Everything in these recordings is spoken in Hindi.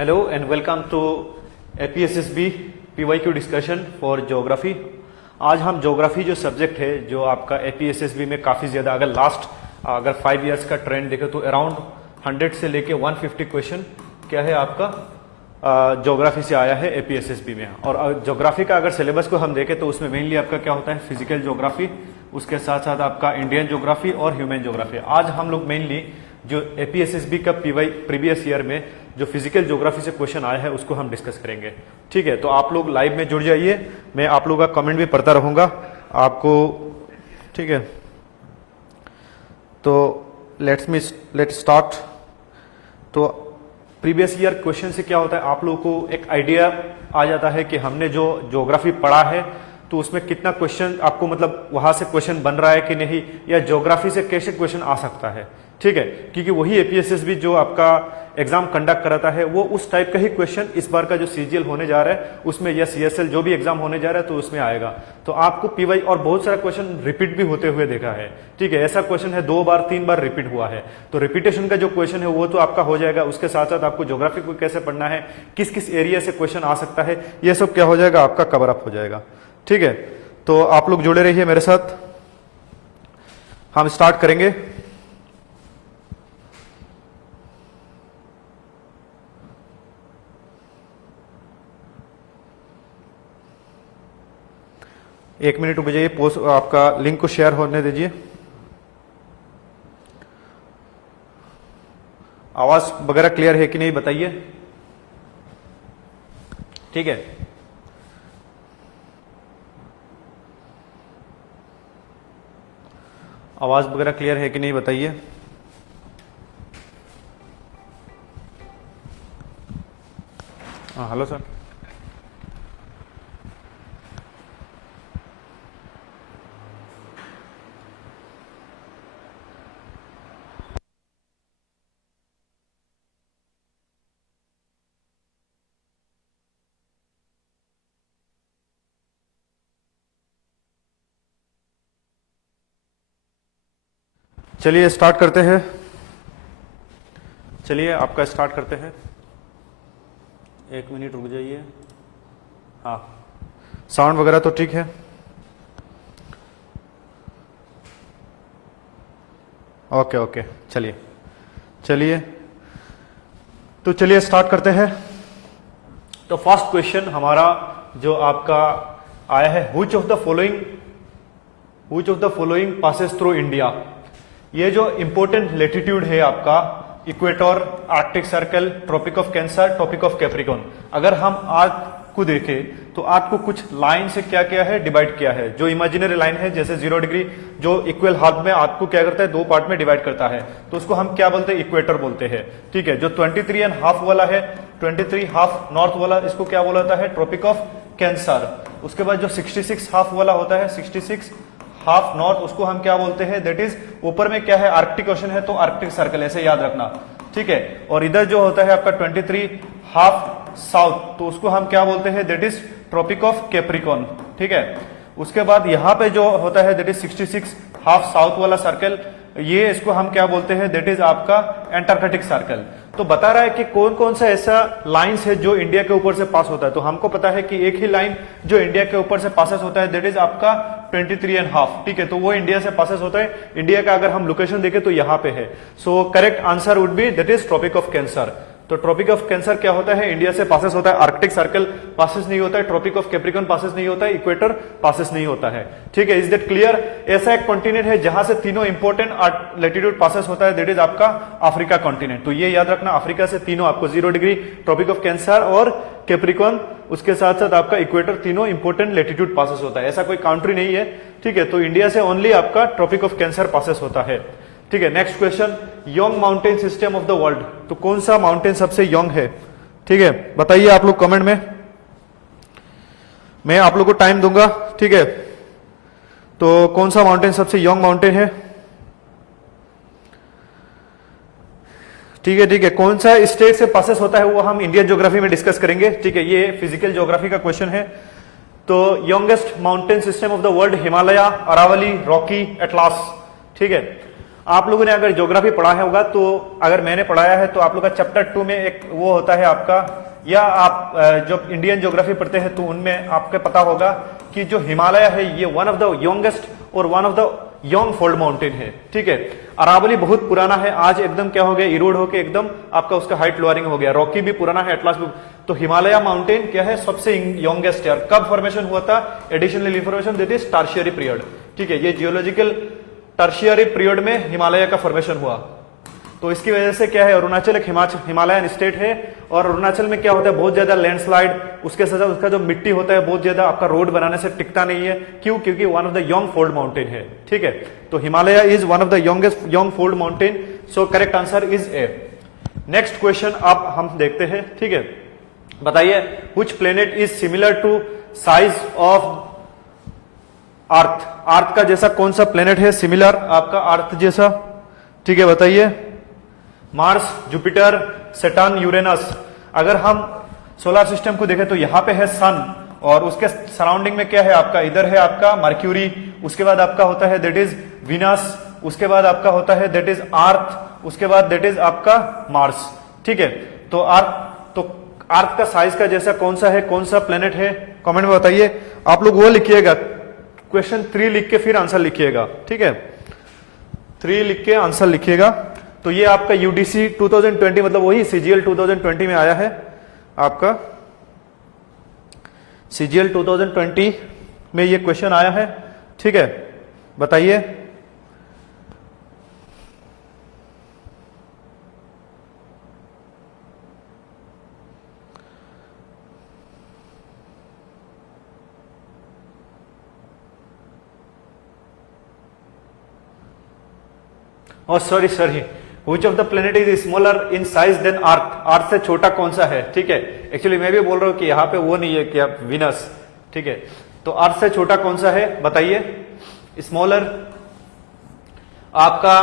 Hello and welcome to APSSB PYQ discussion for geography. आज हम ज्योग्राफी जो सब्जेक्ट है जो आपका APSSB में काफ़ी ज़्यादा अगर 5 इयर्स का ट्रेंड देखें तो अराउंड 100 से लेके 150 क्वेश्चन क्या है आपका ज्योग्राफी से आया है APSSB में। और ज्योग्राफी का अगर सिलेबस को हम देखें तो उसमें मेनली आपका क्या होता है, फिजिकल ज्योग्राफी, उसके साथ साथ आपका इंडियन ज्योग्राफी और ह्यूमन ज्योग्राफी। आज हम लोग मेनली जो APSSB का प्रीवियस ईयर में जो फिजिकल ज्योग्राफी से क्वेश्चन आया है उसको हम डिस्कस करेंगे। ठीक है, तो आप लोग लाइव में जुड़ जाइए, मैं आप लोगों का कमेंट भी पढ़ता रहूंगा आपको। ठीक है, तो लेट्स स्टार्ट। तो प्रीवियस ईयर क्वेश्चन से क्या होता है, आप लोगों को एक आइडिया आ जाता है कि हमने जो ज्योग्राफी पढ़ा है तो उसमें कितना क्वेश्चन आपको मतलब वहां से क्वेश्चन बन रहा है कि नहीं, या ज्योग्राफी से कैसे क्वेश्चन आ सकता है। ठीक है, क्योंकि वही APSSB जो आपका एग्जाम कंडक्ट कराता है वो उस टाइप का ही क्वेश्चन इस बार का जो CGL होने जा रहा है उसमें, या CSL जो भी एग्जाम होने जा रहा है तो उसमें आएगा। तो आपको PY और बहुत सारा क्वेश्चन रिपीट भी होते हुए देखा है। ठीक है, ऐसा क्वेश्चन है 2 बार 3 बार रिपीट हुआ है, तो रिपीटेशन का जो क्वेश्चन है वो तो आपका हो जाएगा। उसके साथ साथ आपको ज्योग्राफी को कैसे पढ़ना है, किस किस एरिया से क्वेश्चन आ सकता है, ये सब क्या हो जाएगा, आपका कवर अप हो जाएगा। ठीक है, तो आप लोग जुड़े रहिए मेरे साथ, हम स्टार्ट करेंगे। एक मिनट रुक जाइए, पोस्ट आपका लिंक को शेयर होने दीजिए। आवाज वगैरह क्लियर है कि नहीं बताइए। ठीक है, आवाज वगैरह क्लियर है कि नहीं बताइए। हाँ, हेलो सर। चलिए स्टार्ट करते हैं, चलिए आपका स्टार्ट करते हैं। एक मिनट रुक जाइए। हाँ, साउंड वगैरह तो ठीक है। ओके ओके, चलिए तो चलिए स्टार्ट करते हैं। तो फर्स्ट क्वेश्चन हमारा जो आपका आया है, which of the following passes through India. ये जो इंपॉर्टेंट लेटीट्यूड है आपका, equator, Arctic Circle, Tropic of Cancer, Tropic of Capricorn. अगर हम आर्क को देखें तो आर्क को कुछ लाइन से क्या किया है, डिवाइड किया है। जो इमेजिनरी लाइन है जैसे 0 डिग्री, जो इक्वल हाफ में आर्क को क्या करता है, 2 पार्ट में डिवाइड करता है, तो उसको हम क्या बोलते हैं, इक्वेटर बोलते हैं। ठीक है, जो 23.5 वाला है, 23.5 नॉर्थ वाला, इसको क्या बोला जाता है, ट्रॉपिक ऑफ कैंसर। उसके बाद जो 66.5 वाला होता है, 66.5 नॉर्थ, उसको हम क्या बोलते हैं, दैट इज ऊपर में क्या है, आर्कटिक ओशन है तो आर्कटिक सर्कल, ऐसे याद रखना। ठीक है, और इधर जो होता है आपका 23.5 साउथ, तो उसको हम क्या बोलते हैं, that is tropic of Capricorn. ठीक है, उसके बाद यहाँ पे जो होता है दैट इज 66.5 साउथ वाला सर्कल, ये इसको हम क्या बोलते हैं, दैट इज आपका एंटार्कटिक सर्कल। तो बता रहा है कि कौन कौन सा ऐसा लाइंस है जो इंडिया के ऊपर से पास होता है। तो हमको पता है कि एक ही लाइन जो इंडिया के ऊपर से पासेस होता है दैट इज आपका 23.5। ठीक है, तो वो इंडिया से पासेस होता है। इंडिया का अगर हम लोकेशन देखें तो यहाँ पे है। So correct answer would be that is tropic of cancer. तो ट्रॉपिक ऑफ कैंसर क्या होता है, इंडिया से पासेस होता है, आर्कटिक सर्कल पासेस नहीं होता है, ट्रॉपिक ऑफ कैप्रिकॉर्न पासेस नहीं होता है, इक्वेटर पासेस नहीं होता है। ठीक है, इज दैट क्लियर। ऐसा एक कॉन्टिनेंट है जहां से तीनों इंपॉर्टेंट लैटिट्यूड पासेस होता है, दैट इज आपका अफ्रीका कॉन्टिनेंट। तो ये याद रखना, अफ्रीका से तीनों आपको 0 डिग्री, ट्रॉपिक ऑफ कैंसर और कैप्रिकॉर्न, उसके साथ साथ आपका इक्वेटर, तीनों इंपॉर्टेंट लैटिट्यूड पासेस होता है। ऐसा कोई कंट्री नहीं है। ठीक है, तो इंडिया से ओनली आपका ट्रॉपिक ऑफ कैंसर पासेस होता है। ठीक है, next question, young mountain system of the world. तो कौन सा माउंटेन सबसे यंग है, ठीक है, बताइए आप लोग कमेंट में, मैं आप लोग को टाइम दूंगा। ठीक है, तो कौन सा माउंटेन सबसे यंग माउंटेन है। ठीक है, कौन सा स्टेट से पासेस होता है वो हम इंडियन ज्योग्राफी में डिस्कस करेंगे। ठीक है, ये फिजिकल ज्योग्राफी का क्वेश्चन है। तो youngest mountain system of the world, Himalaya, Aravalli, Rocky, Atlas. ठीक है, आप लोगों ने अगर ज्योग्राफी पढ़ा है होगा, तो अगर मैंने पढ़ाया है तो आप लोग का चैप्टर 2 में एक वो होता है आपका, या आप जब इंडियन ज्योग्राफी पढ़ते हैं तो उनमें आपको पता होगा कि जो हिमालय है ये वन ऑफ द यंगेस्ट और one of the young fold mountain है। ठीक है, अरावली बहुत पुराना है, आज एकदम क्या हो गया, इरोड होके एकदम आपका उसका हाइट लोअरिंग हो गया। रॉकी भी पुराना है, एटलास भी। तो हिमालय माउंटेन क्या है, सबसे यंगेस्ट है। कब फॉर्मेशन हुआ था, एडिशनल इंफॉर्मेशन देती है टर्शियरी पीरियड। ठीक है, ये जियोलॉजिकल टर्शियरी पीरियड में हिमालय का फॉर्मेशन हुआ। तो इसकी वजह से क्या है, अरुणाचल एक हिमालयन स्टेट है, और अरुणाचल में क्या होता है, बहुत ज्यादा लैंडस्लाइड, उसके साथ उसका जो मिट्टी होता है बहुत ज्यादा आपका रोड बनाने से टिकता नहीं है। क्यों? क्योंकि one of the young fold mountain है। ठीक है, तो Himalaya is one of the young fold mountain, so correct answer is A. Next question अब हम देखते हैं। ठीक है, बताइए which planet is similar to size of earth. Earth का जैसा कौन सा प्लेनेट है सिमिलर आपका अर्थ जैसा? ठीक है, बताइए। Mars, Jupiter, Saturn, Uranus. अगर हम सोलर सिस्टम को देखें तो यहां पे है सन, और उसके सराउंडिंग में क्या है आपका, इधर है आपका मर्क्यूरी, उसके बाद आपका होता है दैट इज विनस, उसके बाद आपका होता है दैट इज अर्थ, उसके बाद दैट इज आपका मार्स। ठीक है, तो अर्थ का साइज का जैसा कौन सा है, कौन सा प्लेनेट है, कमेंट में बताइए। आप लोग वो लिखिएगा, क्वेश्चन 3 लिख के फिर आंसर लिखिएगा। ठीक है, 3 लिख के आंसर लिखिएगा। तो ये आपका यूडीसी 2020 मतलब वही सीजीएल 2020 में आया है आपका, सीजीएल 2020 में ये क्वेश्चन आया है। ठीक है, बताइए। Sorry which of the planet is smaller in size than earth. Earth से छोटा कौन सा है? ठीक है, एक्चुअली मैं भी बोल रहा हूं कि यहाँ पे वो नहीं है कि आप विनस। ठीक है, तो अर्थ से छोटा कौन सा है बताइए। स्मॉलर आपका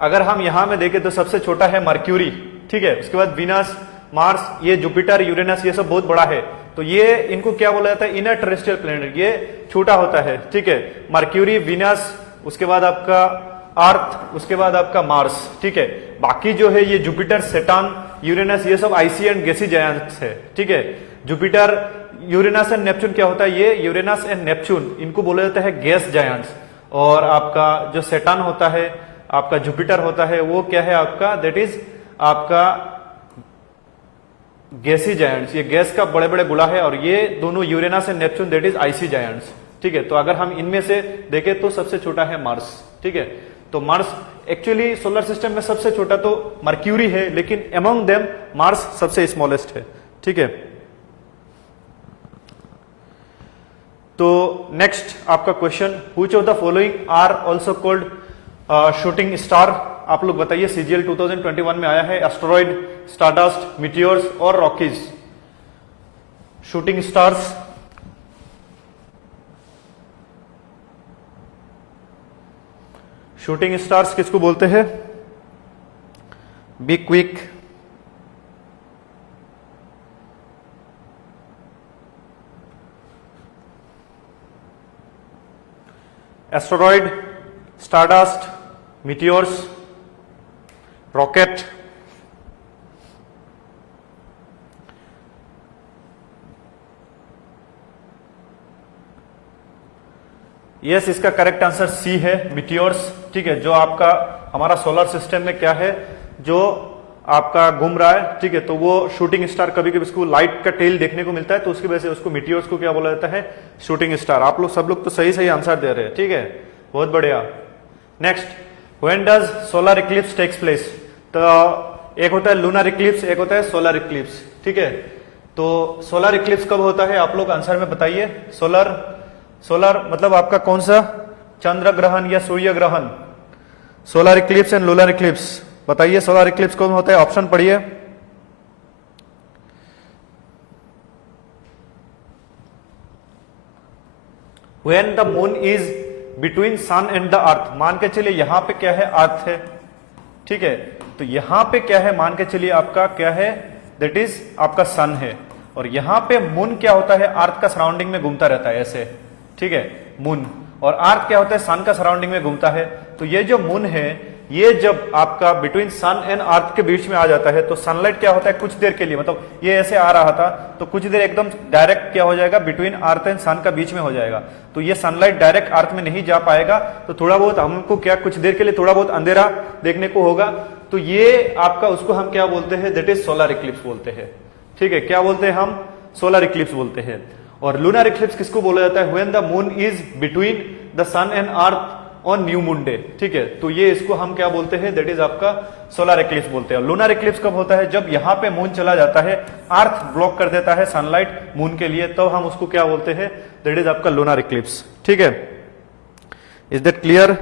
अगर हम यहां में देखें तो सबसे छोटा है मर्क्यूरी। ठीक है, उसके बाद विनस, मार्स, ये जुपिटर, यूरेनस, ये सब बहुत बड़ा है। तो ये इनको क्या बोला जाता है, इनर टेरेस्ट्रियल प्लेनेट, ये छोटा होता है। ठीक है, मर्क्यूरी, विनस, उसके बाद आपका अर्थ, उसके बाद आपका मार्स। ठीक है, बाकी जो है ये जुपिटर, सैटर्न, यूरेनस, ये सब आइसी एंड गैसी जायंट्स है। ठीक है, जुपिटर, यूरेनस एंड नेपच्यून क्या होता है, ये यूरेनस एंड नेपच्यून इनको बोला जाता है गैस जायंट्स। और आपका जो सैटर्न होता है, आपका जुपिटर होता है, वो क्या है आपका, दैट इज आपका गैसी जायंट्स, ये गैस का बड़े बड़े गुला है। और ये दोनों Uranus and Neptune that is icy giants. ठीक है, तो अगर हम इनमें से देखें तो सबसे छोटा है मार्स। ठीक है, तो मार्स एक्चुअली सोलर सिस्टम में सबसे छोटा तो मर्क्यूरी है, लेकिन अमंग देम मार्स सबसे स्मॉलेस्ट है। ठीक है, तो नेक्स्ट आपका question, which of the following are also called shooting star. आप लोग बताइए, सीजीएल 2021 में आया है। एस्टेरॉइड, स्टारडस्ट, मीटियोर्स और rockies. Shooting stars, shooting stars किसको बोलते हैं? Be quick, asteroid, stardust, meteors, rocket. Yes, इसका करेक्ट आंसर सी है, मीटियोर्स। ठीक है, जो आपका हमारा सोलर सिस्टम में क्या है, जो आपका घूम रहा है। ठीक है, तो वो शूटिंग स्टार, कभी कभी इसको लाइट का टेल देखने को मिलता है, तो उसकी वजह से उसको मीटियोर्स को क्या बोला जाता है, शूटिंग स्टार। आप लोग सब लोग तो सही सही आंसर दे रहे हैं। ठीक है, बहुत बढ़िया। Next, when does solar eclipse takes place. तो एक होता है लूनर इक्लिप्स, एक होता है सोलर इक्लिप्स। ठीक है, तो सोलर इक्लिप्स कब होता है, आप लोग आंसर में बताइए। सोलर मतलब आपका कौन सा, चंद्र ग्रहण या सूर्य ग्रहण। Solar eclipse and lunar eclipse, बताइए सोलर इक्लिप्स कौन होता है, ऑप्शन पढ़िए। When the moon is between sun and the earth. मान के चलिए यहां पे क्या है, अर्थ है। ठीक है, तो यहां पे क्या है, मान के चलिए आपका क्या है, दैट इज आपका सन है। और यहां पे मून क्या होता है, अर्थ का सराउंडिंग में घूमता रहता है ऐसे। ठीक है, मून, और अर्थ क्या होता है, सन का सराउंडिंग में घूमता है। तो ये जो मून है ये जब आपका बिटवीन सन एंड अर्थ के बीच में आ जाता है तो सनलाइट क्या होता है कुछ देर के लिए, मतलब ये ऐसे आ रहा था तो कुछ देर एकदम डायरेक्ट क्या हो जाएगा बिटवीन अर्थ एंड सन का बीच में हो जाएगा, तो ये सनलाइट डायरेक्ट अर्थ में नहीं जा पाएगा, तो थोड़ा बहुत हमको क्या कुछ देर के लिए थोड़ा बहुत अंधेरा देखने को होगा, तो ये आपका उसको हम क्या बोलते हैं, दैट इज सोलर इक्लिप्स बोलते हैं। ठीक है, क्या बोलते हैं हम, सोलर इक्लिप्स बोलते हैं। और लूनर इक्लिप्स किसको बोला जाता है, when the moon is between the sun and earth on new moon day. ठीक है, तो ये इसको हम क्या बोलते हैं, दैट इज आपका सोलर इक्लिप्स बोलते हैं। लूनर इक्लिप्स कब होता है, जब यहां पे मून चला जाता है, अर्थ ब्लॉक कर देता है सनलाइट मून के लिए, तो हम उसको क्या बोलते हैं, दैट इज आपका लूनर इक्लिप्स। ठीक है, इज दैट क्लियर।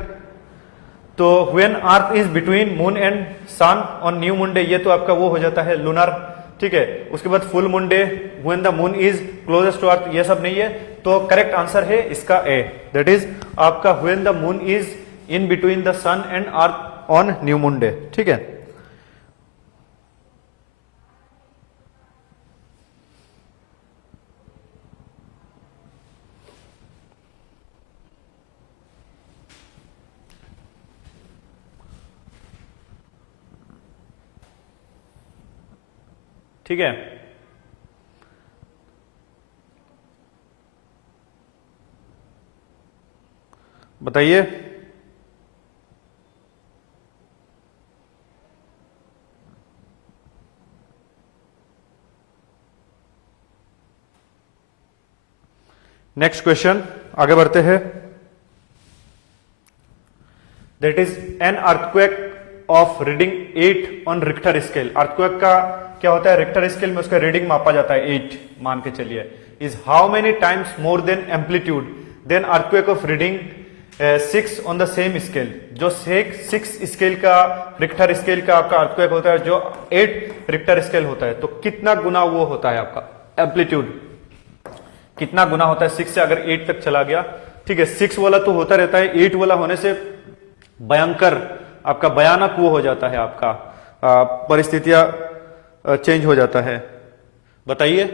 तो when earth is between moon and sun on new moon day, ये तो आपका वो हो जाता है लूनर। ठीक है, उसके बाद full moon day, when the moon is closest to earth, ये सब नहीं है, तो करेक्ट आंसर है इसका ए, दैट इज आपका when the moon is in between the sun and earth on new moon day. ठीक है, ठीक है। बताइए, नेक्स्ट क्वेश्चन आगे बढ़ते हैं। That is an earthquake of reading 8 on Richter scale. Earthquake का क्या होता है, रिक्टर स्केल में उसका रीडिंग मापा जाता है 8 मान के चलिए, is how many times more than amplitude than earthquake of reading 6 on the same scale. जो 6 स्केल का रिक्टर स्केल का आपका अर्थक्वेक होता है, जो 8 रिक्टर स्केल होता है, तो कितना गुना वो होता है आपका एम्पलीट्यूड, कितना गुना होता है 6 से अगर 8 तक चला गया। ठीक है, 6 वाला तो होता रहता है, 8 वाला होने से भयंकर आपका भयानक वो हो जाता है, आपका परिस्थितियां चेंज हो जाता है। बताइए,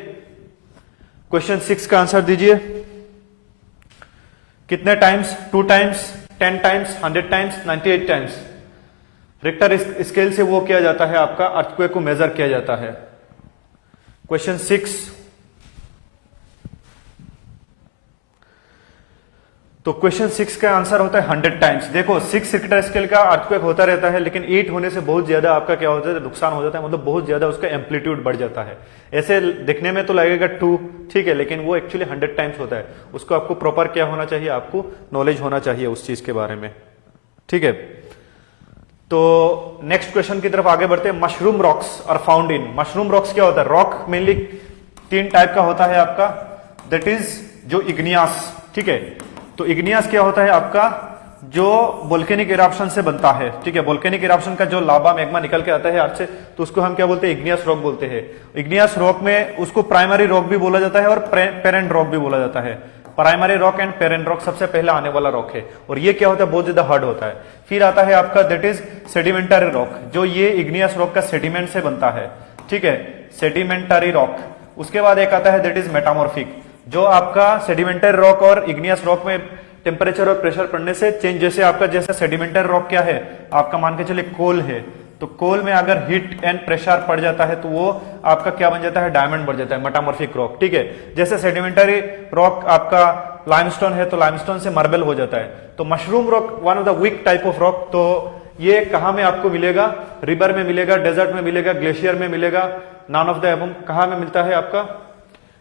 क्वेश्चन 6 का आंसर दीजिए। कितने times, 2 times, 10 times, 100 times, 98 times Richter scale से वो किया जाता है, आपका अर्थक्वेक को मेजर किया जाता है। क्वेश्चन 6, तो क्वेश्चन 6 का आंसर होता है 100 टाइम्स। देखो 6 रिक्टर स्केल का अर्थक्वेक होता रहता है, लेकिन 8 होने से बहुत ज्यादा आपका क्या होता है, नुकसान हो जाता है, मतलब बहुत ज्यादा उसका एम्पलीट्यूड बढ़ जाता है। ऐसे दिखने में तो लगेगा 2, ठीक है, लेकिन वो एक्चुअली 100 टाइम्स होता है। उसको आपको प्रॉपर क्या होना चाहिए, आपको नॉलेज होना चाहिए उस चीज के बारे में। ठीक है, तो नेक्स्ट क्वेश्चन की तरफ आगे बढ़ते हैं। Mushroom rocks are found in. Mushroom rocks क्या होता है, रॉक मेनली 3 टाइप का होता है आपका, दैट इज जो इग्नियास। ठीक है, तो इग्नियास क्या होता है आपका, जो वोल्केनिक इरप्शन से बनता है। ठीक है, वोल्केनिक इरप्शन का जो लावा मैग्मा निकल के आता है अर्थ से, तो उसको हम क्या बोलते हैं, इग्नियस रॉक बोलते हैं। इग्नियस रॉक में उसको प्राइमरी रॉक भी बोला जाता है और पेरेंट रॉक भी बोला जाता है। Primary rock and parent rock सबसे पहले आने वाला रॉक है, और ये क्या होता है, बहुत ज्यादा हार्ड होता है। फिर आता है आपका दैट इज सेडिमेंटरी रॉक, जो ये इग्नियस रॉक का सेडिमेंट से बनता है। ठीक है, सेडिमेंटरी रॉक। उसके बाद एक आता है दैट इज मेटामॉर्फिक, जो आपका सेडिमेंटरी रॉक और इग्नियस रॉक में टेम्परेचर और प्रेशर पड़ने से चेंज, जैसे आपका जैसे सेडिमेंटरी रॉक क्या है आपका, मान के चलिए कोल है, तो कोल में अगर हीट एंड प्रेशर पड़ जाता है तो वो आपका क्या बन जाता है, डायमंड बन जाता है, मेटामॉर्फिक रॉक। ठीक है, जैसे सेडिमेंटरी रॉक आपका लाइमस्टोन है, तो लाइमस्टोन से मार्बल हो जाता है। तो mushroom rock one of the weak type of rock, तो ये कहां में आपको मिलेगा, रिवर में मिलेगा, डेजर्ट में मिलेगा, ग्लेशियर में मिलेगा, नॉन ऑफ द एबव। कहां में मिलता है आपका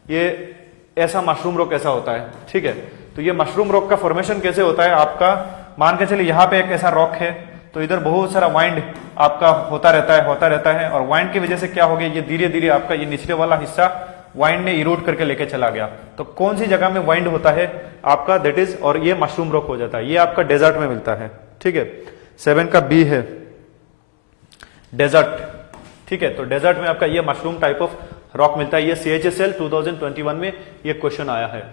ये ऐसा मशरूम रॉक ऐसा होता है। ठीक है, तो ये मशरूम रॉक का फॉर्मेशन कैसे होता है आपका, मान के चलिए यहाँ पे एक ऐसा रॉक है, तो इधर बहुत सारा वाइंड आपका होता रहता है, और वाइंड की वजह से क्या हो गया, ये धीरे धीरे आपका ये निचले वाला हिस्सा वाइंड ने इरोड करके लेके चला गया। तो कौन सी जगह में वाइंड होता है आपका, दैट इज, और ये मशरूम रॉक हो जाता है, ये आपका डेजर्ट में मिलता है। ठीक है, 7 का बी है डेजर्ट। ठीक है, तो डेजर्ट में आपका ये मशरूम टाइप ऑफ रॉक मिलता है। ये CHSL 2021 में ये क्वेश्चन आया है।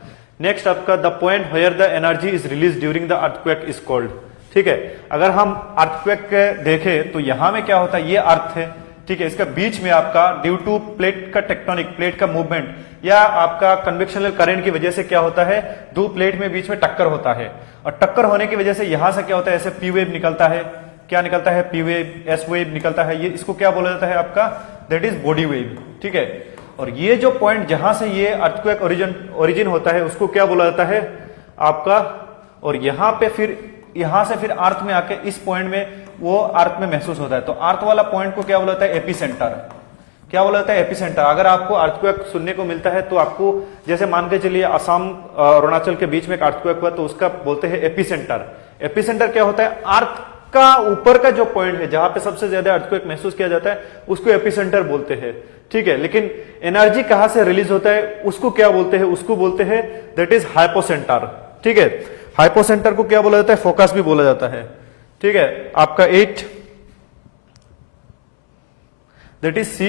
नेक्स्ट आपका the point where the energy is release during the earthquake is called. ठीक है, अगर हम अर्थक्वेक देखें तो यहां में क्या होता है, ये अर्थ है। ठीक है, इसका बीच में आपका ड्यू टू प्लेट का टेक्टोनिक, प्लेट का मूवमेंट या आपका कन्वेक्शनल करंट की वजह से क्या होता है, 2 प्लेट में बीच में टक्कर होता है, और टक्कर होने की वजह से यहां से क्या होता है, ऐसे पी वेव निकलता है, क्या निकलता है, पी वेव, एस वेव निकलता है, ये इसको क्या बोला जाता है आपका, दैट इज बॉडी वेव, ठीक है। और ये जो पॉइंट जहां से ये अर्थक्वेक ओरिजिन होता है उसको क्या बोला जाता है आपका, और यहां पे फिर यहां से फिर अर्थ में आके इस पॉइंट में वो अर्थ में महसूस होता है, तो अर्थ वाला पॉइंट को क्या बोला जाता है, एपिसेंटर। क्या बोला जाता है, एपिसेंटर। अगर आपको अर्थक्वेक सुनने को मिलता है तो आपको, जैसे मान के चलिए असम अरुणाचल के बीच में एक अर्थक्वेक हुआ तो उसका बोलते हैं एपिसेंटर। एपिसेंटर क्या होता है, अर्थ का ऊपर का जो पॉइंट है जहां पे सबसे ज्यादा अर्थक्वेक महसूस किया जाता है उसको एपिसेंटर बोलते हैं, ठीक है। लेकिन एनर्जी कहां से रिलीज होता है उसको क्या बोलते हैं, उसको बोलते हैं दैट इज हाइपोसेंटर, ठीक है। हाइपोसेंटर को क्या बोला जाता है, फोकस भी बोला जाता है, ठीक है। आपका 8 दैट इज सी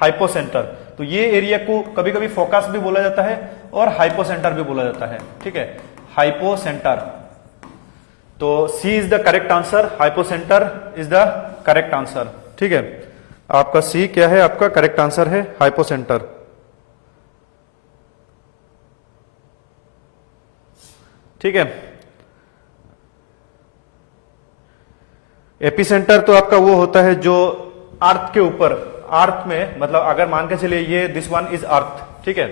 हाइपोसेंटर। तो ये एरिया को कभी कभी फोकस भी बोला जाता है और हाइपोसेंटर भी बोला जाता है, ठीक है, हाइपोसेंटर। तो C is the correct answer, hypocentre is the correct answer, ठीक है। आपका सी क्या है, आपका करेक्ट आंसर है हाइपोसेंटर, ठीक है। एपिसेंटर तो आपका वो होता है जो अर्थ के ऊपर, अर्थ में, मतलब अगर मान के चलिए ये दिस वन इज अर्थ, ठीक है।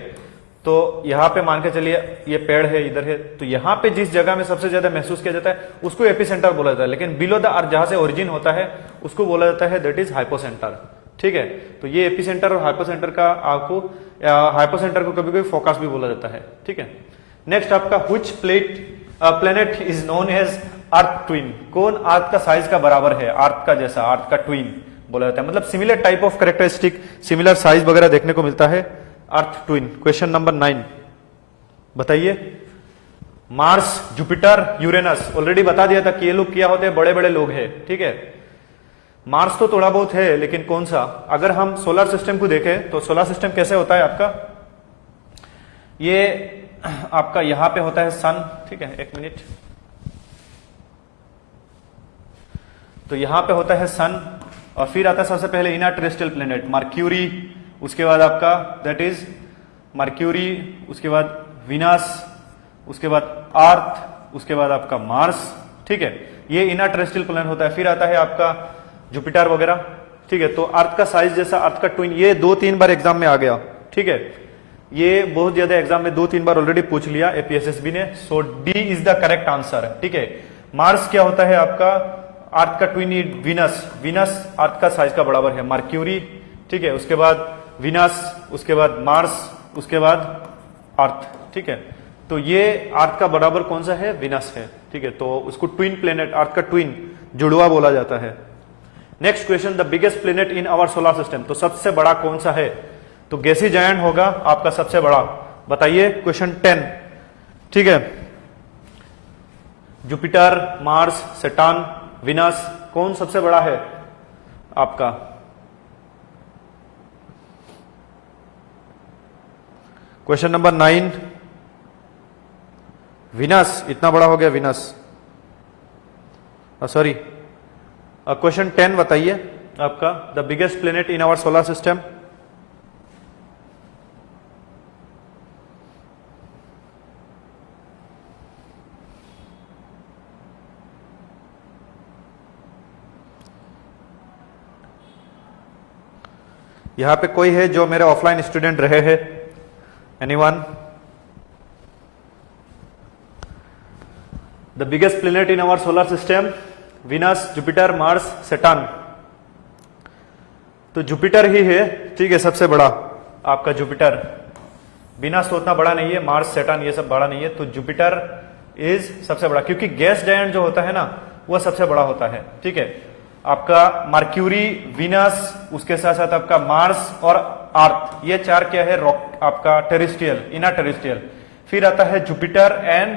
तो यहां पे मान के चलिए ये पेड़ है, इधर है, तो यहां पे जिस जगह में सबसे ज्यादा महसूस किया जाता है उसको एपिसेंटर बोला जाता है। लेकिन बिलो द अर्थ जहां से ओरिजिन होता है उसको बोला जाता है दैट इज हाइपोसेंटर, ठीक है। तो ये एपिसेंटर और हाइपोसेंटर का आपको, हाइपोसेंटर को कभी कभी फोकस भी बोला जाता है, ठीक है। नेक्स्ट आपका which planet is known as earth twin. कौन अर्थ का साइज का बराबर है, अर्थ का जैसा, अर्थ का ट्विन बोला जाता है, मतलब similar type of characteristic, similar size वगैरह देखने को मिलता है, अर्थ ट्विन। क्वेश्चन नंबर 9 बताइए। मार्स, जुपिटर, यूरेनस, ऑलरेडी बता दिया था कि ये लोग क्या होते हैं, बड़े बड़े लोग हैं, ठीक है। मार्स तो थोड़ा बहुत है लेकिन कौन सा, अगर हम सोलर सिस्टम को देखें तो सोलर सिस्टम कैसे होता है आपका, ये आपका यहां पे होता है सन, ठीक है, एक मिनट। तो यहां पे होता है सन और फिर आता है सबसे पहले इनर टेरेस्ट्रियल प्लेनेट मर्क्यूरी, उसके बाद आपका दैट इज मर्क्यूरी, उसके बाद विनस, उसके बाद अर्थ, उसके बाद आपका मार्स, ठीक है। ये इनर टेरेस्ट्रियल प्लेनेट होता है। फिर आता है आपका जुपिटर वगैरह, ठीक है। तो अर्थ का साइज जैसा अर्थ का ट्विन, ये 2-3 बार एग्जाम में आ गया, ठीक है। ये बहुत ज्यादा एग्जाम में 2-3 बार ऑलरेडी पूछ लिया एपीएसएसबी ने। So D is the correct answer, ठीक है। मार्स क्या होता है आपका, अर्थ का ट्विन विनस, विनस अर्थ का साइज का बराबर है, मर्क्यूरी, ठीक है, उसके बाद विनस, उसके बाद मार्स, उसके बाद अर्थ, ठीक है। तो ये अर्थ का बराबर कौन सा है, विनस है, ठीक है। तो उसको ट्विन प्लेनेट, अर्थ का ट्विन, जुड़वा बोला जाता है। Next question, the biggest planet in our solar system. तो सबसे बड़ा कौन सा है, तो गैसी जायंट होगा आपका सबसे बड़ा, बताइए। क्वेश्चन 10, ठीक है। जुपिटर, मार्स, सैटर्न, विनस, कौन सबसे बड़ा है आपका, क्वेश्चन नंबर 9, विनस, इतना बड़ा हो गया विनस, सॉरी क्वेश्चन 10 बताइए आपका, the biggest planet in our solar system. यहां पे कोई है जो मेरे ऑफलाइन स्टूडेंट रहे हैं, anyone? The biggest planet in our solar system, Venus, Jupiter, Mars, Saturn. तो जुपिटर ही है, ठीक है, सबसे बड़ा आपका जुपिटर। विनस तो उतना बड़ा नहीं है, मार्स, सैटर्न ये सब बड़ा नहीं है, तो जुपिटर इज सबसे बड़ा, क्योंकि गैस जायंट जो होता है ना वह सबसे बड़ा होता है, ठीक है। आपका मर्क्यूरी, विनस, उसके साथ साथ आपका मार्स और अर्थ, ये चार क्या है, रॉक आपका टेरेस्ट्रियल, इनर टेरेस्ट्रियल। फिर आता है जुपिटर एंड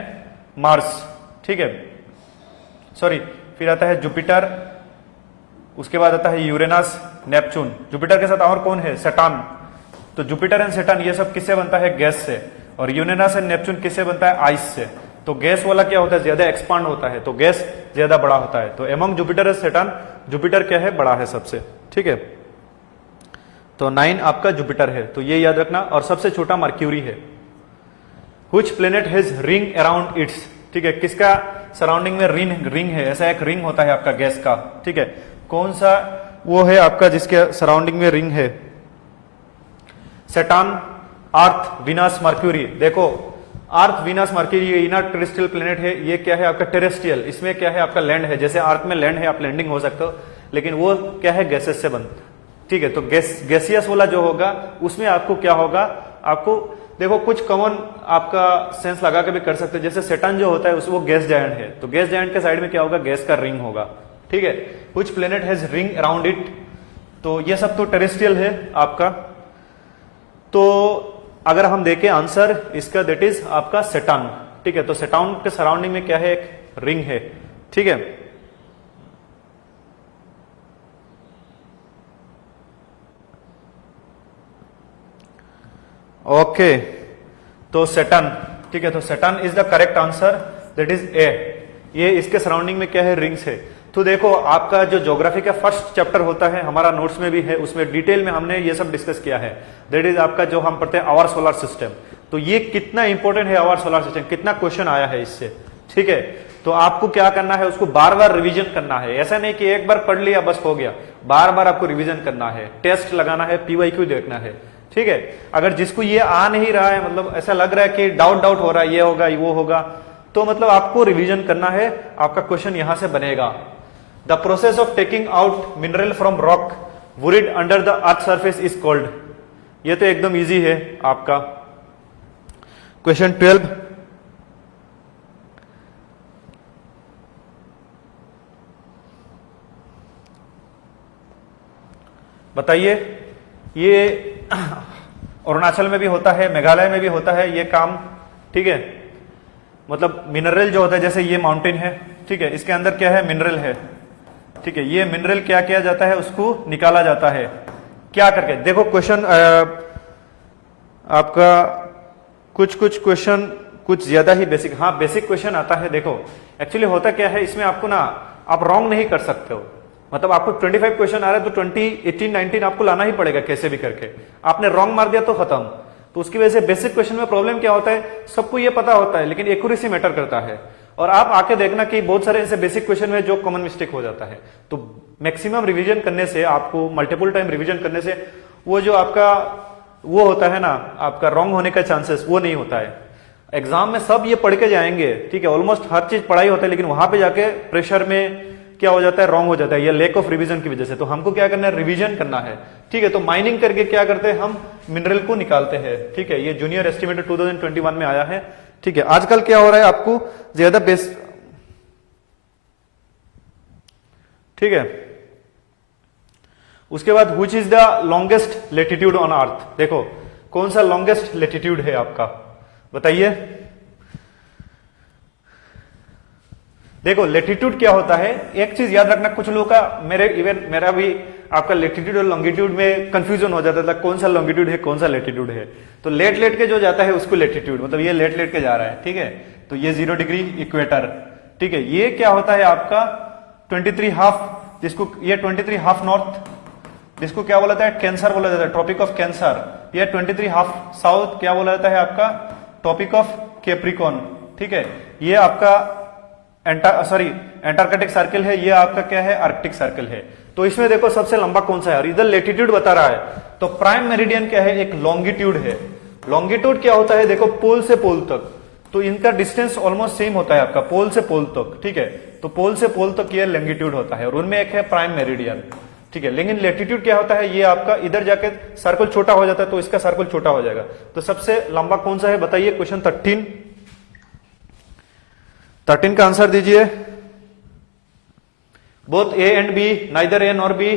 मार्स, ठीक है, सॉरी, फिर आता है जुपिटर, उसके बाद आता है यूरेनस, नेपच्यून। जुपिटर के साथ और कौन है, सैटर्न। तो जुपिटर एंड सैटर्न ये सब किससे बनता है, गैस से, और यूरेनस एंड नेपच्यून किससे बनता है, आइस से। तो गैस वाला क्या होता है, ज्यादा एक्सपांड होता है, तो गैस ज्यादा बड़ा होता है। तो among Jupiter and Saturn, Jupiter क्या है, बड़ा है सबसे, ठीक है। तो 9 आपका जुपिटर है, तो ये याद रखना। और सबसे छोटा मर्क्यूरी है। Which planet has ring around its, ठीक है, किसका सराउंडिंग में रिंग है, ऐसा एक रिंग होता है आपका गैस का, ठीक है। कौन सा वो है आपका जिसके सराउंडिंग में रिंग है? सैटर्न, अर्थ, वीनस, मर्क्यूरी। देखो अर्थ, वीनस, मर्क्यूरी ये इनर टेरेस्ट्रियल प्लेनेट है, ये क्या है आपका टेरेस्ट्रियल, इसमें क्या है आपका लैंड है। जैसे अर्थ में लैंड है, आप लैंडिंग हो सकते हो, लेकिन वो क्या है गैसेस से बंद, ठीक है। तो गैसियस वाला जो होगा उसमें आपको क्या होगा, आपको देखो कुछ कॉमन आपका सेंस लगा के भी कर सकते हैं। जैसे सैटर्न जो होता है उस वो गैस जायंट है, तो गैस जायंट के साइड में क्या होगा, गैस का रिंग होगा, ठीक है। कुछ planet has ring around it, तो ये सब तो टेरेस्ट्रियल है आपका। तो अगर हम देखें आंसर इसका, दैट इज आपका सैटर्न, ठीक है। तो सैटर्न के सराउंडिंग में क्या है, एक रिंग है, ठीक है। ओके, तो सैटर्न, ठीक है। तो Saturn is the correct answer, that is a. ये इसके सराउंडिंग में क्या है, रिंग्स है। तो देखो आपका जो ज्योग्राफी का फर्स्ट चैप्टर होता है, हमारा नोट्स में भी है, उसमें डिटेल में हमने ये सब डिस्कस किया है। दैट इज आपका जो हम पढ़ते हैं आवर सोलर सिस्टम। तो ये कितना इंपॉर्टेंट है आवर सोलर सिस्टम, कितना क्वेश्चन आया है इससे, ठीक है। तो आपको क्या करना है, उसको बार बार रिवीजन करना है। ऐसा नहीं कि एक बार पढ़ लिया बस हो गया, बार बार आपको रिवीजन करना है, टेस्ट लगाना है, पीवाईक्यू देखना है, ठीक है। अगर जिसको ये आ नहीं रहा है, मतलब ऐसा लग रहा है कि डाउट हो रहा है, ये होगा वो होगा, तो मतलब आपको रिवीजन करना है, आपका क्वेश्चन यहां से बनेगा। The process of taking out mineral from rock buried under the earth surface is called. ये तो एकदम इजी है आपका। क्वेश्चन 12, बताइए। ये अरुणाचल में भी होता है, मेघालय में भी होता है ये काम, ठीक है। मतलब मिनरल जो होता है, जैसे ये माउंटेन है, ठीक है, इसके अंदर क्या है, मिनरल है, ठीक है। ये मिनरल क्या किया जाता है, उसको निकाला जाता है क्या करके। देखो क्वेश्चन आपका कुछ क्वेश्चन कुछ ज्यादा ही बेसिक, हाँ बेसिक क्वेश्चन आता है। देखो एक्चुअली होता क्या है इसमें, आपको ना आप रॉन्ग नहीं कर सकते हो। मतलब आपको 25 क्वेश्चन आ रहे हैं तो 20, 18, 19 आपको लाना ही पड़ेगा कैसे भी करके। आपने रॉन्ग मार दिया तो खत्म। तो उसकी वजह से बेसिक क्वेश्चन में प्रॉब्लम क्या होता है, सबको ये पता होता है, लेकिन एक्यूरेसी मैटर करता है। और आप आके देखना कि बहुत सारे ऐसे बेसिक क्वेश्चन में जो कॉमन मिस्टेक हो जाता है। तो मैक्सिमम रिवीजन करने से, आपको मल्टीपल टाइम रिवीजन करने से वो जो आपका वो होता है ना, आपका रॉन्ग होने का चांसेस वो नहीं होता है। एग्जाम में सब ये पढ़ के जाएंगे, ठीक है, ऑलमोस्ट हर चीज पढ़ाई होता है, लेकिन वहां पे जाके प्रेशर में क्या हो जाता है, रॉन्ग हो जाता है, ये लैक ऑफ रिवीजन की वजह से। तो हमको क्या करना है, रिवीजन करना है, ठीक है। तो माइनिंग करके क्या करते हैं, हम मिनरल को निकालते हैं, ठीक है। ये जूनियर एस्टिमेटेड 2021 में आया है, ठीक है। आजकल क्या हो रहा है, आपको ज्यादा बेस, ठीक है। उसके बाद which is the longest latitude on earth. देखो कौन सा लॉन्गेस्ट लेटीट्यूड है आपका, बताइए। देखो लेटीट्यूड क्या होता है, एक चीज याद रखना, कुछ लोगों का मेरा भी आपका लेटीट्यूड और लॉन्गिट्यूड में कंफ्यूजन हो जाता था, कौन सा लॉन्गिट्यूड है कौन सा लेटीट्यूड है। तो लेट के जो जाता है उसको लेटीट्यूड, मतलब ये लेट के जा रहा है, ठीक है। तो ये 0 डिग्री इक्वेटर, ठीक है। ये क्या होता है आपका 23 हाफ, जिसको ये 23 हाफ नॉर्थ, जिसको क्या बोला जाता है, कैंसर बोला जाता है, ट्रॉपिक ऑफ कैंसर। ये 23 हाफ साउथ क्या बोला जाता है आपका, टॉपिक ऑफ कैप्रिकॉन, ठीक है। ये आपका एंटार्कटिक सर्कल है, ये आपका क्या है, आर्कटिक सर्कल है। तो इसमें देखो सबसे लंबा कौन सा है, और इधर लेटीट्यूड बता रहा है। तो प्राइम मेरिडियन क्या है, एक लॉन्गिट्यूड है। लॉन्गिट्यूड क्या होता है, देखो पोल से पोल तक, तो इनका डिस्टेंस ऑलमोस्ट सेम होता है आपका, पोल से पोल तक, ठीक है। तो पोल से पोल तक ये लॉन्गिट्यूड होता है, और उनमें एक है प्राइम मेरिडियन, ठीक है। लेकिन लेटीट्यूड क्या होता है, ये आपका इधर जाके सर्कल छोटा हो जाता है, तो इसका सर्कल छोटा हो जाएगा। तो सबसे लंबा कौन सा है, बताइए। क्वेश्चन 13 का आंसर दीजिए। Both A and B, neither A nor B.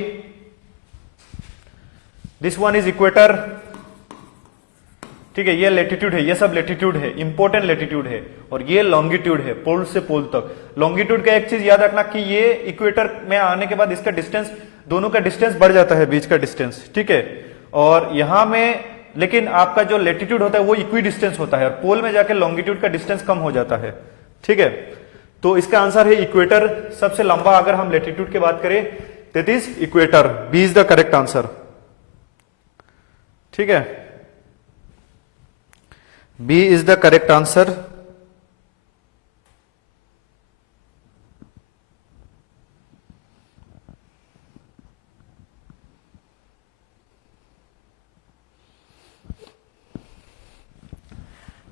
This one is equator, ठीक है। ये लेटीट्यूड है, ये सब लेटीट्यूड है, इंपॉर्टेंट लेटीट्यूड है। और ये लॉन्गिट्यूड है, पोल से पोल तक। लॉन्गिट्यूड का एक चीज याद रखना कि ये इक्वेटर में आने के बाद इसका डिस्टेंस, दोनों का डिस्टेंस बढ़ जाता है, बीच का डिस्टेंस, ठीक है। और यहां में लेकिन आपका जो लेटीट्यूड होता है वो इक्वी डिस्टेंस होता है, और पोल में जाके लॉन्गिट्यूड का डिस्टेंस कम हो जाता है, ठीक है। तो इसका आंसर है इक्वेटर। सबसे लंबा अगर हम लेटीट्यूड की बात करें, that is equator. B is the correct answer, ठीक है। B is the correct answer.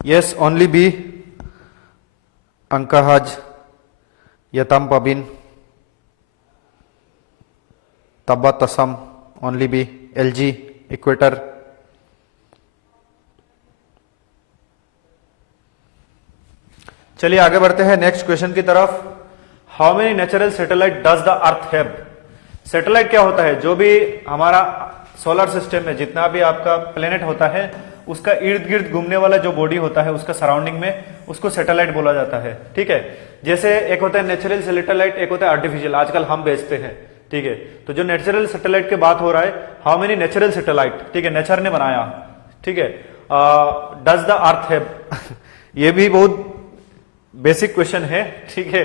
Yes, only B. Ankahaj, Yatam Pabin, Tabba Tasam, only B. LG, Equator. चलिए आगे बढ़ते हैं नेक्स्ट क्वेश्चन की तरफ। How many natural satellite does the earth have? Satellite क्या होता है? जो भी हमारा सोलर सिस्टम में जितना भी आपका प्लेनेट होता है उसका इर्द गिर्द घूमने वाला जो बॉडी होता है उसका सराउंडिंग में, उसको सैटेलाइट बोला जाता है। ठीक है, जैसे एक होता है नेचुरल सैटेलाइट, एक होता है आर्टिफिशियल, आजकल हम बेचते हैं। ठीक है, तो जो नेचुरल सैटेलाइट की बात हो रहा है, हाउ मेनी नेचुरल सैटेलाइट, ठीक है, नेचर ने बनाया, ठीक है, डज द अर्थ हैव? ये भी बहुत बेसिक क्वेश्चन है, ठीक है,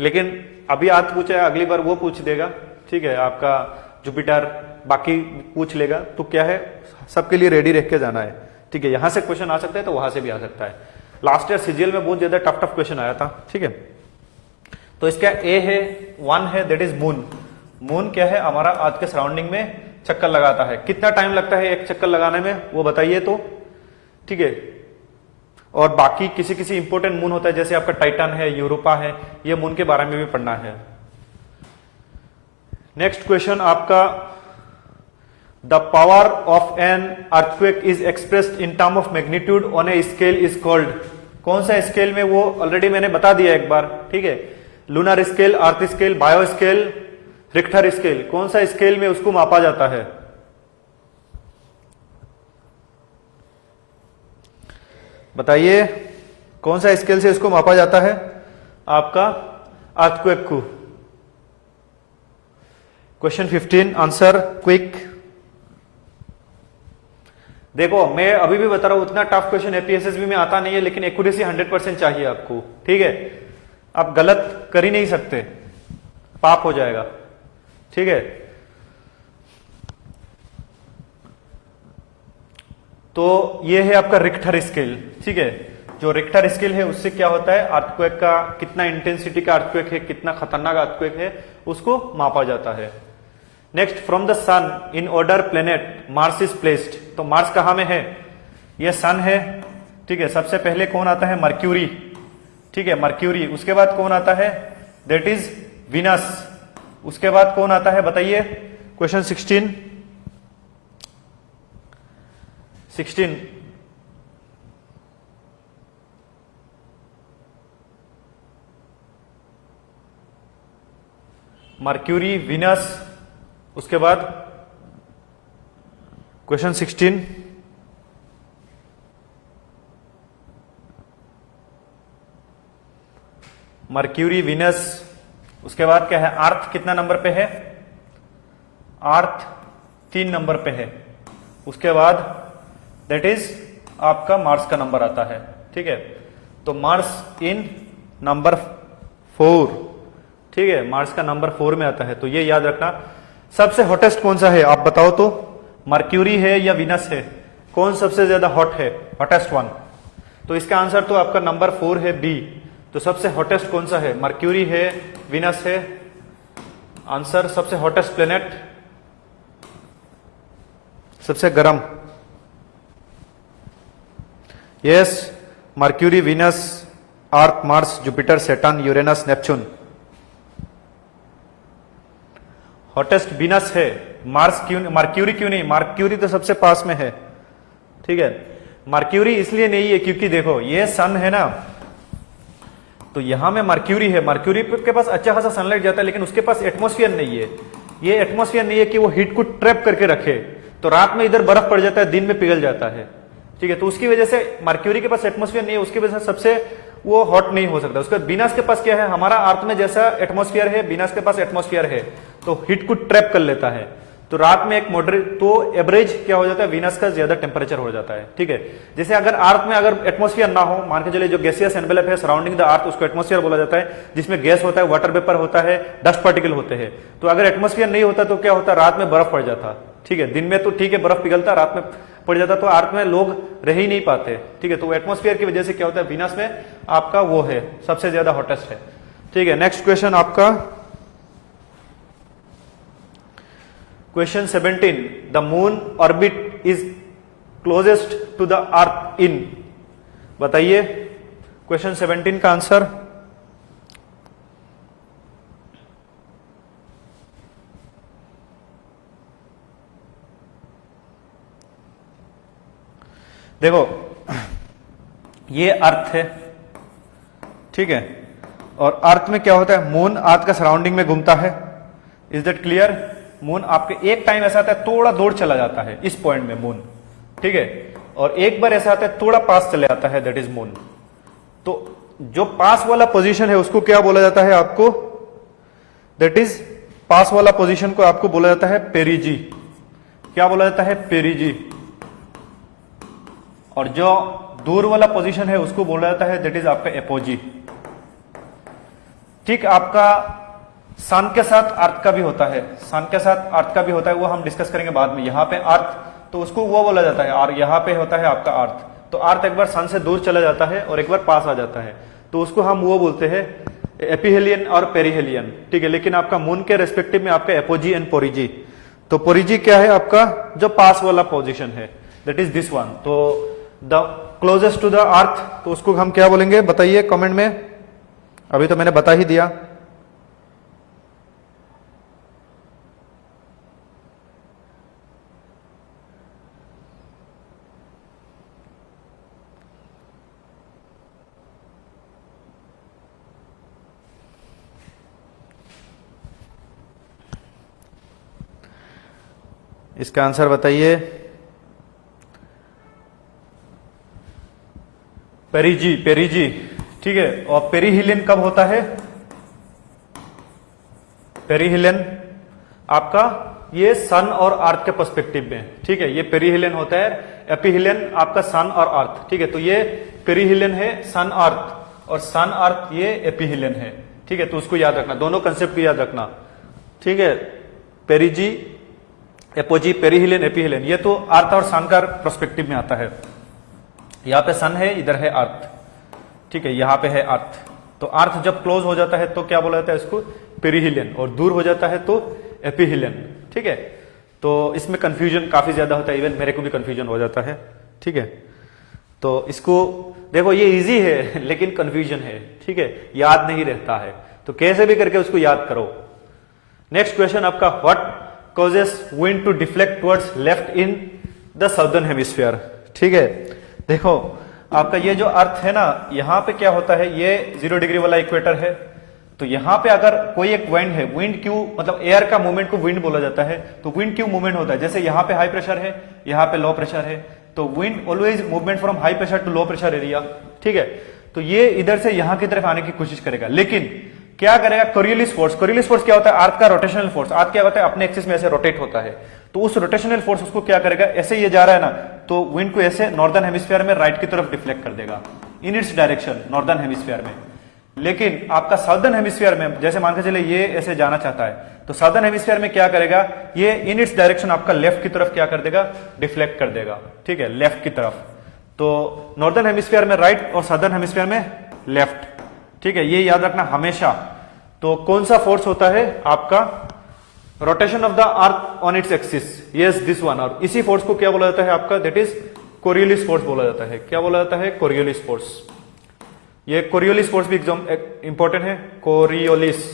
लेकिन अभी आज पूछा है, अगली बार वो पूछ देगा। ठीक है, आपका जुपिटर बाकी पूछ लेगा, तो क्या है, सबके लिए रेडी रह के जाना है। ठीक है, यहां से क्वेश्चन आ सकता है तो वहां से भी आ सकता है। लास्ट ईयर सीजीएल में बहुत ज्यादा टफ क्वेश्चन आया था। ठीक है, तो इसका ए है, 1 है, दैट इज मून। मून क्या है, हमारा आज के सराउंडिंग में चक्कर लगाता है। कितना टाइम लगता है एक चक्कर लगाने में, वो बताइए तो। ठीक है, और बाकी किसी किसी इंपोर्टेंट मून होता है, जैसे आपका टाइटन है, यूरोपा है, ये मून के बारे में भी पढ़ना है। नेक्स्ट क्वेश्चन आपका, the power of an earthquake is expressed in term of magnitude on a scale is called. कौन सा स्केल में, वो ऑलरेडी मैंने बता दिया एक बार। ठीक है, lunar scale, earth scale, bio scale, Richter scale, कौन सा स्केल में उसको मापा जाता है? बताइए, कौन सा स्केल से इसको मापा जाता है आपका अर्थक्वेक को? Question 15, answer quick. देखो, मैं अभी भी बता रहा हूं, उतना टफ क्वेश्चन एपीएसएसबी में आता नहीं है, लेकिन एक्यूरेसी 100% चाहिए आपको। ठीक है, आप गलत कर ही नहीं सकते, पाप हो जाएगा। ठीक है, तो ये है आपका रिक्टर स्केल। ठीक है, जो रिक्टर स्केल है उससे क्या होता है, अर्थक्वेक का कितना इंटेंसिटी का अर्थक्वेक है, कितना खतरनाक अर्थक्वेक है, उसको मापा जाता है। Next, from the sun in order planet Mars is placed. तो मार्स कहां में है? ये सन है। ठीक है, सबसे पहले कौन आता है? मर्क्यूरी। ठीक है, मर्क्यूरी। उसके बाद कौन आता है? That is Venus. उसके बाद कौन आता है बताइए? क्वेश्चन 16 मर्क्यूरी, विनस, उसके बाद क्वेश्चन 16 मर्क्यूरी, विनस, उसके बाद क्या है? अर्थ कितना नंबर पे है? अर्थ 3 नंबर पे है। उसके बाद दैट इज आपका मार्स का नंबर आता है। ठीक है, तो मार्स इन नंबर 4। ठीक है, मार्स का नंबर 4 में आता है, तो ये याद रखना। सबसे हॉटेस्ट कौन सा है आप बताओ तो? मर्क्यूरी है या विनस है? कौन सबसे ज्यादा हॉट है, हॉटेस्ट वन? तो इसका आंसर तो आपका नंबर 4 है, बी। तो सबसे हॉटेस्ट कौन सा है? मर्क्यूरी है, विनस है? आंसर सबसे हॉटेस्ट प्लेनेट, सबसे गर्म, yes, Mercury, Venus, Earth, Mars, Jupiter, Saturn, Uranus, Neptune. Hottest Venus है, मार्स क्यों, मर्क्यूरी क्यों नहीं? मर्क्यूरी तो सबसे पास में है। ठीक है, मर्क्यूरी इसलिए नहीं है क्योंकि देखो ये सन है ना, तो यहां में मर्क्यूरी है, मर्क्यूरी के पास अच्छा खासा सनलाइट जाता है, लेकिन उसके पास एटमॉस्फेयर नहीं है। ये एटमॉस्फेयर नहीं है कि वो हीट को ट्रैप करके रखे, तो रात में इधर बर्फ पड़ जाता है, दिन में पिघल जाता है। ठीक है, तो उसकी वजह से मर्क्यूरी के पास एटमॉस्फेयर नहीं है, उसकी वजह से सबसे वो हॉट नहीं हो सकता। उसके बाद विनस के पास क्या है? हमारा अर्थ में जैसा एटमॉस्फेयर है, विनस के पास एटमॉस्फेयर है, तो हीट को ट्रैप कर लेता है, तो रात में एक मॉडरेट, तो एवरेज क्या हो जाता है? विनस का ज्यादा टेम्परेचर हो जाता है। ठीक है, जैसे अगर अर्थ में अगर एटमॉस्फेयर ना हो, मान के चलिए जो गैसियस एनवेलप है सराउंडिंग द अर्थ, उसको एटमॉस्फेयर बोला जाता है, जिसमें गैस होता है, वाटर वेपर होता है, डस्ट पार्टिकल होते हैं। तो अगर एटमॉस्फेयर नहीं होता तो क्या होता? रात में बर्फ पड़ जाता। ठीक है, दिन में तो ठीक है बर्फ पिघलता, रात में पड़ जाता, तो अर्थ में लोग रह ही नहीं पाते। ठीक है, तो एटमॉस्फेयर की वजह से क्या होता है? विनस में आपका वो है, सबसे ज्यादा हॉटेस्ट है। ठीक है, नेक्स्ट क्वेश्चन आपका question 17, the moon orbit is closest to the earth in. बताइए क्वेश्चन 17 का आंसर। देखो ये अर्थ है, ठीक है, और अर्थ में क्या होता है, मून अर्थ का सराउंडिंग में घूमता है। Is that clear? मून आपके एक टाइम ऐसा आता है थोड़ा दूर चला जाता है इस पॉइंट में मून, ठीक है, और एक बार ऐसा आता है थोड़ा पास चले जाता है, दैट इज मून। तो जो पास वाला पोजीशन है उसको क्या बोला जाता है आपको, दैट इज पास वाला पोजीशन को आपको बोला जाता है पेरिजी। क्या बोला जाता है? पेरिजी। और जो दूर वाला पोजीशन है उसको बोला जाता है दैट इज आपका एपोजी। ठीक, आपका सन के साथ अर्थ का भी होता है, सन के साथ अर्थ का भी होता है, वो हम डिस्कस करेंगे बाद में। यहां पे अर्थ तो उसको वो बोला जाता है, और यहां पे होता है आपका अर्थ। तो अर्थ एक बार सन से दूर चला जाता है और एक बार पास आ जाता है, तो उसको हम वो बोलते हैं एपिहेलियन और पेरिहेलियन, ठीक है। लेकिन आपका मून के रेस्पेक्टिव में आपका एपोजी एंड पोरिजी। तो पोरिजी क्या है आपका, जो पास वाला पोजीशन है, दैट इज दिस वन। तो the closest to the earth, तो उसको हम क्या बोलेंगे बताइए कमेंट में। अभी तो मैंने बता ही दिया। इसका आंसर बताइए। पेरिजी, पेरिजी, ठीक है। और पेरिहिलियन कब होता है? पेरिहिलियन आपका ये सन और अर्थ के पर्सपेक्टिव में, ठीक है, ये पेरिहिलियन होता है। एपिहिलियन आपका सन और अर्थ, ठीक है। तो ये पेरिहिलियन है सन अर्थ, और सन अर्थ ये एपिहिलियन है, ठीक है। तो उसको याद रखना, दोनों कंसेप्ट को याद रखना, ठीक है। पेरिजी, एपोजी, पेरिहिलियन, एपिहिलियन, ये तो अर्थ और सन का पर्सपेक्टिव में आता है। यहां पे सन है, इधर है अर्थ, ठीक है, यहां पे है अर्थ। तो अर्थ जब क्लोज हो जाता है तो क्या बोला जाता है इसको, पेरिहिलियन, और दूर हो जाता है तो एपिहिलियन, ठीक है। तो इसमें कंफ्यूजन काफी ज्यादा होता है, इवन मेरे को भी कंफ्यूजन हो जाता है, ठीक है। तो इसको देखो, ये इजी है लेकिन कंफ्यूजन है, ठीक है, याद नहीं रहता है, तो कैसे भी करके उसको याद करो। नेक्स्ट क्वेश्चन आपका, what causes wind to deflect towards left in the southern hemisphere, ठीक है। देखो आपका ये जो अर्थ है ना, यहां पे क्या होता है, ये 0 डिग्री वाला इक्वेटर है। तो यहां पे अगर कोई एक विंड है, विंड क्यू मतलब एयर का मूवमेंट को विंड बोला जाता है। तो विंड क्यू मूवमेंट होता है, जैसे यहां पे हाई प्रेशर है, यहां पे लो प्रेशर है, तो wind always movement from high pressure to low pressure area, ठीक है। तो ये इधर से यहां की तरफ आने की कोशिश करेगा, लेकिन क्या करेगा, कोरियोलिस फोर्स। कोरियोलिस फोर्स क्या होता है, अर्थ का रोटेशनल फोर्स। अर्थ क्या होता है, अपने एक्सिस में ऐसे रोटेट होता है, तो उस रोटेशनल फोर्स उसको क्या करेगा, ऐसे ये जा रहा है ना, तो विंड को ऐसे नॉर्दर्न हेमिस्फीयर में राइट की तरफ डिफ्लेक्ट कर देगा, in its direction northern hemisphere में। लेकिन आपका साउदर्न हेमिस्फीयर में, जैसे मान के चले ये ऐसे जाना चाहता है, तो साउदर्न हेमिस्फीयर में क्या करेगा, ये इन इट्स डायरेक्शन आपका लेफ्ट की तरफ क्या कर देगा, डिफ्लेक्ट कर देगा, ठीक है, लेफ्ट की तरफ। तो नॉर्दर्न हेमिस्फीयर में राइट और साउदर्न हेमिस्फीयर में लेफ्ट, ठीक है, ये याद रखना हमेशा। तो कौन सा फोर्स होता है आपका, rotation of the earth on its axis, yes this one. और इसी फोर्स को क्या बोला जाता है आपका, दैट इज कोरियोलिस फोर्स बोला जाता है। क्या बोला जाता है, कोरियोलिस फोर्स। ये कोरियोलिस फोर्स भी एग्जाम इंपॉर्टेंट है, कोरियोलिस,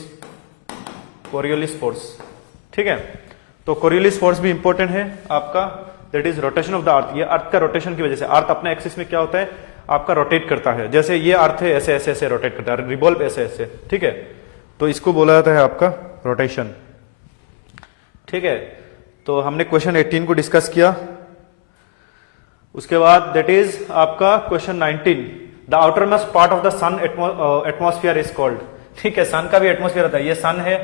कोरियोलिस फोर्स, ठीक है। तो कोरियोलिस फोर्स भी इंपॉर्टेंट है आपका, that is rotation of the earth. ये अर्थ का रोटेशन की वजह से, अर्थ अपने एक्सिस में क्या होता है आपका, रोटेट करता है। जैसे ये अर्थ है, ऐसे ऐसे ऐसे रोटेट करता है, रिवॉल्व ऐसे ऐसे, ठीक है। तो इसको बोला जाता है आपका रोटेशन, ठीक है। तो हमने क्वेश्चन 18 को डिस्कस किया। उसके बाद दैट इज आपका question 19, the outer most part of the sun atmosphere is called, ठीक है। सन का भी एटमॉस्फेयर होता है, ये सन है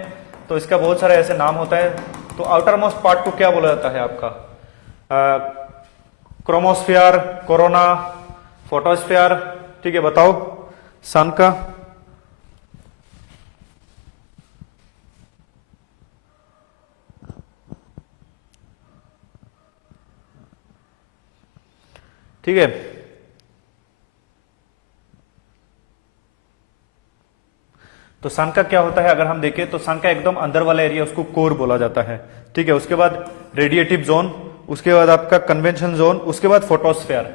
तो इसका बहुत सारा ऐसे नाम होता है। तो आउटर मोस्ट पार्ट को क्या बोला जाता है आपका, क्रोमोस्फेयर, कोरोना, फोटोस्फेयर, ठीक है। बताओ सन का, ठीक है। तो सन का क्या होता है, अगर हम देखें तो सन का एकदम अंदर वाला एरिया उसको कोर बोला जाता है, ठीक है। उसके बाद रेडिएटिव जोन, उसके बाद आपका कन्वेंशन जोन, उसके बाद फोटोस्फेयर,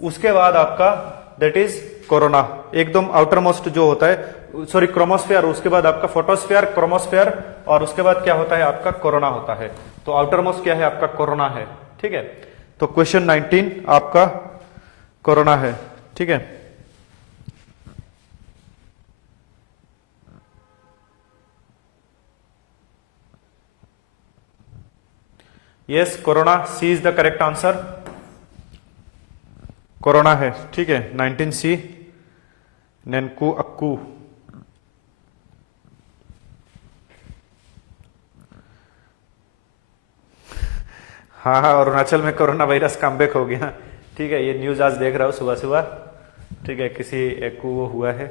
उसके बाद आपका दैट इज कोरोना, एकदम आउटर मोस्ट जो होता है, सॉरी क्रोमोस्फेयर, उसके बाद आपका फोटोस्फेयर, क्रोमोस्फेयर, और उसके बाद क्या होता है आपका कोरोना होता है। तो आउटर मोस्ट क्या है आपका कोरोना है, ठीक है। तो क्वेश्चन 19 आपका कोरोना है, ठीक है। Yes, corona, C is the correct answer, corona है, ठीक है। 19 सी, नेनकू अक्कू। हाँ हाँ, अरुणाचल में कोरोना वायरस कमबैक हो गया, ठीक है। ये न्यूज आज देख रहा हूं सुबह सुबह, ठीक है, किसी एक को वो हुआ है।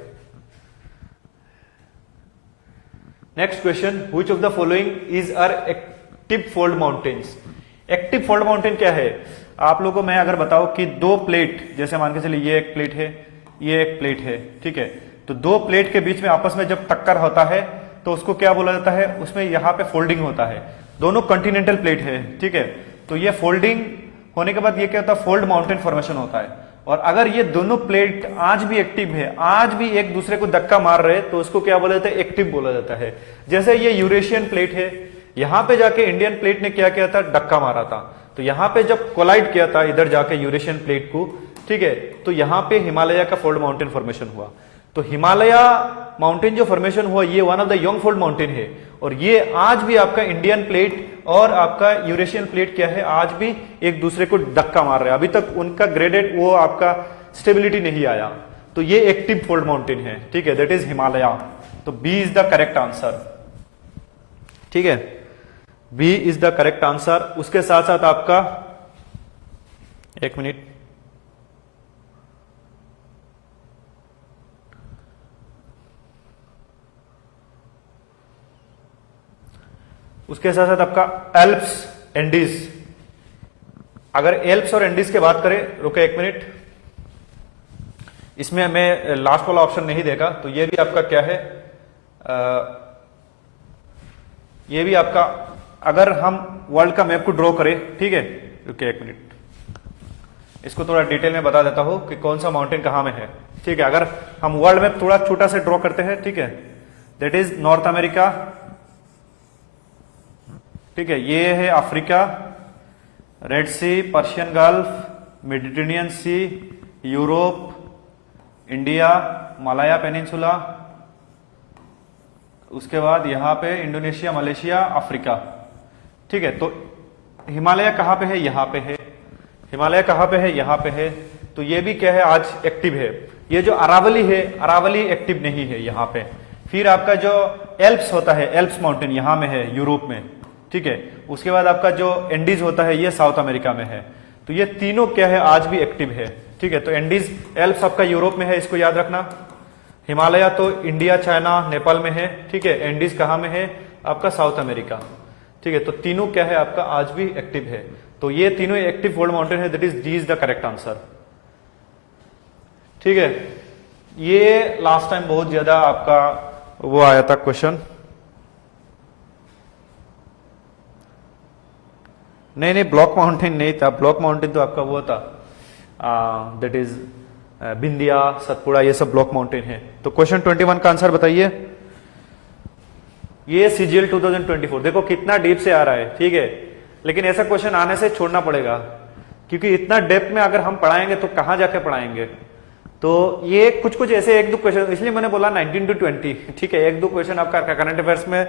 Next question, which of the following is are active fold mountains. Active fold mountain क्या है, आप लोगों को मैं अगर बताऊं कि दो प्लेट, जैसे मान के चलिए ये एक प्लेट है, ये एक प्लेट है, ठीक है। तो दो प्लेट के बीच में आपस में जब टक्कर होता है तो उसको क्या बोला जाता है, उसमें यहाँ पे फोल्डिंग होता है। दोनों कॉन्टिनेंटल प्लेट है, ठीक है। तो ये फोल्डिंग होने के बाद ये क्या होता है, फोल्ड माउंटेन फॉर्मेशन होता है। और अगर ये दोनों प्लेट आज भी एक्टिव है, आज भी एक दूसरे को धक्का मार रहे, तो उसको क्या बोला जाता है, एक्टिव बोला जाता है। जैसे ये यूरेशियन प्लेट है, यहां पे जाके इंडियन प्लेट ने क्या किया था, धक्का मारा था। तो यहां पे जब कोलाइड किया था इधर जाके यूरेशियन प्लेट को, ठीक है, तो यहां पे हिमालय का फोल्ड माउंटेन फॉर्मेशन हुआ। तो हिमालय माउंटेन जो फॉर्मेशन हुआ, ये one of the young fold mountain है। और ये आज भी आपका इंडियन प्लेट और आपका यूरेशियन प्लेट क्या है, आज भी एक दूसरे को धक्का मार रहे हैं। अभी तक उनका ग्रेडेड वो आपका स्टेबिलिटी नहीं आया। तो ये एक्टिव फोल्ड माउंटेन है, ठीक है, दैट इज हिमालय। तो B is the correct answer, ठीक है, B is the correct answer. उसके साथ साथ आपका, एक मिनट, उसके साथ साथ आपका एल्प्स एंडीज। अगर एल्प्स और एंडीज की बात करें, रुके एक मिनट, इसमें हमें लास्ट वाला ऑप्शन नहीं देगा। तो ये भी आपका क्या है, ये भी आपका, अगर हम वर्ल्ड का मैप को ड्रॉ करें, ठीक है, रुके एक मिनट, इसको थोड़ा डिटेल में बता देता हूं कि कौन सा माउंटेन कहां में है, ठीक है। अगर हम वर्ल्ड मैप थोड़ा छोटा से ड्रॉ करते हैं, ठीक है, दैट इज नॉर्थ अमेरिका, ठीक है, ये है अफ्रीका, रेड सी, पर्शियन गल्फ, मेडिटेरेनियन सी, यूरोप, इंडिया, मलाया पेनिनसुला, उसके बाद यहां पे इंडोनेशिया, मलेशिया, अफ्रीका, ठीक है। तो हिमालय कहां पे है, यहां पे है। हिमालय कहां पे है, यहां पे है। तो ये भी क्या है, आज एक्टिव है। ये जो अरावली है, अरावली एक्टिव नहीं है यहां पे। फिर आपका जो एल्प्स होता है, एल्प्स माउंटेन यहां में है, यूरोप में, ठीक है। उसके बाद आपका जो एंडीज होता है, ये साउथ अमेरिका में है। तो ये तीनों क्या है, आज भी एक्टिव है, ठीक है। तो एंडीज, एल्प्स आपका यूरोप में है, इसको याद रखना। हिमालय तो इंडिया, चाइना, नेपाल में है, ठीक है। एंडीज कहां में है, आपका साउथ अमेरिका, ठीक है। तो तीनों क्या है, आपका आज भी एक्टिव है। तो ये तीनों एक्टिव फोल्ड माउंटेन है, that is D is the correct answer, ठीक है। ये लास्ट टाइम बहुत ज्यादा आपका वो आया था क्वेश्चन, नहीं, ब्लॉक माउंटेन नहीं था। ब्लॉक माउंटेन तो आपका वो था, दैट इज बिंदिया, सतपुड़ा, ये सब ब्लॉक माउंटेन है। तो क्वेश्चन 21 का आंसर बताइए। ये सीजीएल 2024, देखो कितना डीप से आ रहा है, ठीक है। लेकिन ऐसा क्वेश्चन आने से छोड़ना पड़ेगा, क्योंकि इतना डेप्थ में अगर हम पढ़ाएंगे तो कहां जाके पढ़ाएंगे। तो ये कुछ ऐसे एक दो क्वेश्चन, इसलिए मैंने बोला 19 to 20, ठीक है। एक दो क्वेश्चन आपका करंट अफेयर्स में,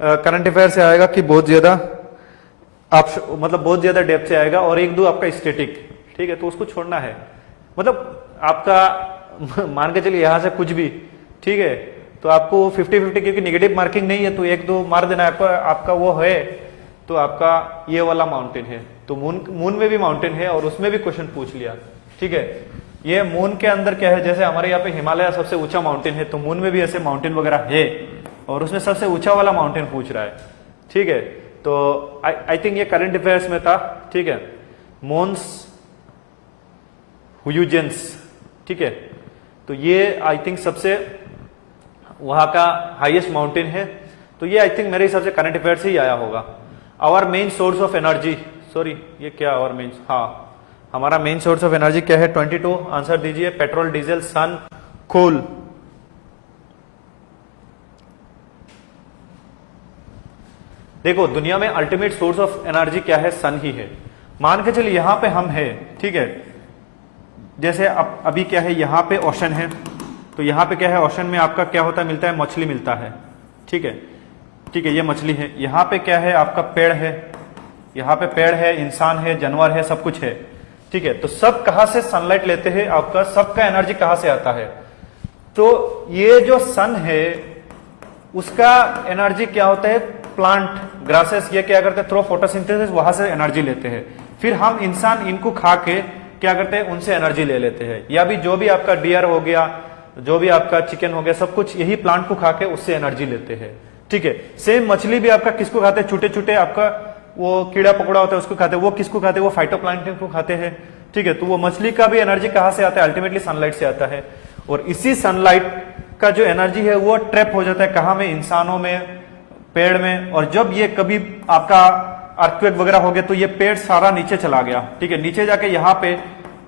करंट अफेयर से आएगा कि बहुत ज्यादा आप, मतलब बहुत ज्यादा डेप्थ से आएगा, और एक दो आपका स्टेटिक, ठीक है। तो उसको छोड़ना है, मतलब आपका मान के चलिए यहां से कुछ भी, ठीक है, तो आपको 50-50, क्योंकि नेगेटिव मार्किंग नहीं है, तो एक दो मार देना है आपका वो है। तो आपका ये वाला माउंटेन है, तो मून में भी माउंटेन है, और उसमें भी क्वेश्चन पूछ लिया, ठीक है। ये मून के अंदर क्या है, जैसे हमारे यहाँ पे हिमालय सबसे ऊंचा माउंटेन है, तो मून में भी ऐसे माउंटेन वगैरह है, और उसमें सबसे ऊंचा वाला माउंटेन पूछ रहा है, ठीक है। तो आई थिंक ये करंट अफेयर्स में था, ठीक है, मोन्स हुयूजेंस, ठीक है। तो ये आई थिंक सबसे वहां का हाईएस्ट माउंटेन है। तो ये आई थिंक मेरे हिसाब से करंट अफेयर से ही आया होगा। Our main source of energy, sorry ये क्या आवर मेन, हाँ, हमारा मेन सोर्स ऑफ एनर्जी क्या है? 22। आंसर दीजिए। पेट्रोल, डीजल, सन, कोल। देखो दुनिया में अल्टीमेट सोर्स ऑफ एनर्जी क्या है? सन ही है। मान के चलिए यहां पे हम है, ठीक है, जैसे अभी क्या है, यहां पे ओशन है, तो यहां पे क्या है, ओशन में आपका क्या होता है, मिलता है, मछली मिलता है, ठीक है, ठीक है, ये मछली है। यहां पे क्या है, आपका पेड़ है, यहां पे पेड़ है, इंसान है, जानवर है, सब कुछ है, ठीक है। तो सब कहां से सनलाइट लेते हैं? आपका सबका एनर्जी कहां से आता है? तो ये जो सन है उसका एनर्जी क्या होता है? प्लांट, ग्रासेस, ये क्या करते हैं? थ्रू फोटोसिंथेसिस वहां से एनर्जी लेते हैं। फिर हम इंसान इनको खा के क्या करते हैं? उनसे एनर्जी ले लेते हैं। या भी जो भी आपका डियर हो गया, जो भी आपका चिकन हो गया, सब कुछ यही प्लांट को खा के उससे एनर्जी लेते हैं, ठीक है। सेम मछली भी आपका किसको खाते हैं? छोटे छोटे आपका वो कीड़ा पकौड़ा होता है उसको खाते हैं। वो किसको खाते हैं? वो फाइटोप्लैंक्टन को खाते हैं, ठीक है। तो वो मछली का भी एनर्जी कहां से आता है? अल्टीमेटली सनलाइट से आता है। और इसी सनलाइट का जो एनर्जी है वो ट्रैप हो जाता है कहां में? इंसानों में, पेड़ में। और जब ये कभी आपका अर्थक्वेक वगैरह हो गया तो ये पेड़ सारा नीचे चला गया, ठीक है। नीचे जाके यहाँ पे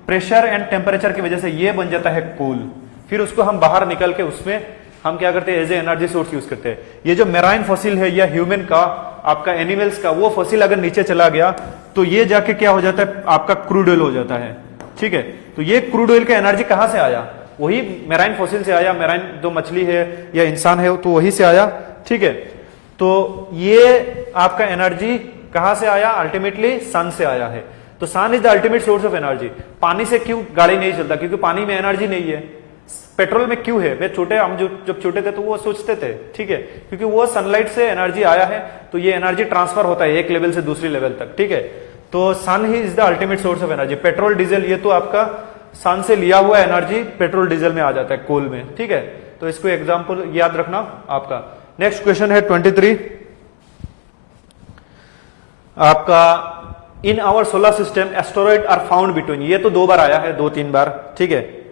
प्रेशर एंड टेम्परेचर की वजह से ये बन जाता है कोल। फिर उसको हम बाहर निकल के उसमें हम क्या करते हैं? As a energy source use करते हैं। ये जो मेराइन फॉसिल है या ह्यूमन का, आपका एनिमल्स का, वो फॉसिल अगर नीचे चला गया तो ये जाके क्या हो जाता है? आपका क्रूड ऑयल हो जाता है, ठीक है। तो ये क्रूड ऑयल का एनर्जी कहां से आया? वही मेराइन फॉसिल से आया। मेराइन जो मछली है या इंसान है तो वही से आया, ठीक है। तो ये आपका एनर्जी कहां से आया? अल्टीमेटली सन से आया है। तो sun is the ultimate source of energy. पानी से क्यों गाड़ी नहीं चलता? क्योंकि पानी में एनर्जी नहीं है। पेट्रोल में क्यों है? वे छोटे, हम जब छोटे थे तो वो सोचते थे, ठीक है, क्योंकि वो सनलाइट से एनर्जी आया है, तो ये एनर्जी ट्रांसफर होता है एक लेवल से दूसरी लेवल तक, ठीक है। तो सन ही is the ultimate source of energy. Petrol, diesel, ये तो आपका सन से लिया हुआ एनर्जी पेट्रोल डीजल में आ जाता है, कोल में, ठीक है। तो इसको एग्जाम्पल याद रखना आपका। नेक्स्ट क्वेश्चन है 23 आपका। In our solar system asteroid are found between, ये तो 2 बार आया है, 2-3 बार, ठीक है।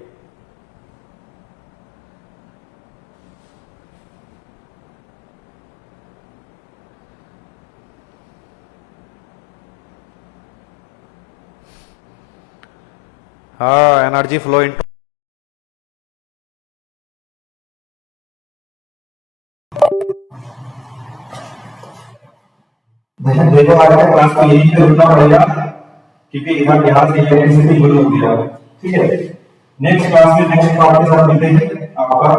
हाँ, एनर्जी फ्लो इन देखो आज का क्लास को यही पे रुकना पड़ेगा क्योंकि यहाँ से इलेक्ट्रिसिटी गुल हो गया, ठीक है। नेक्स्ट क्लास में नेक्स्ट पार्ट के साथ मिलते हैं। आपका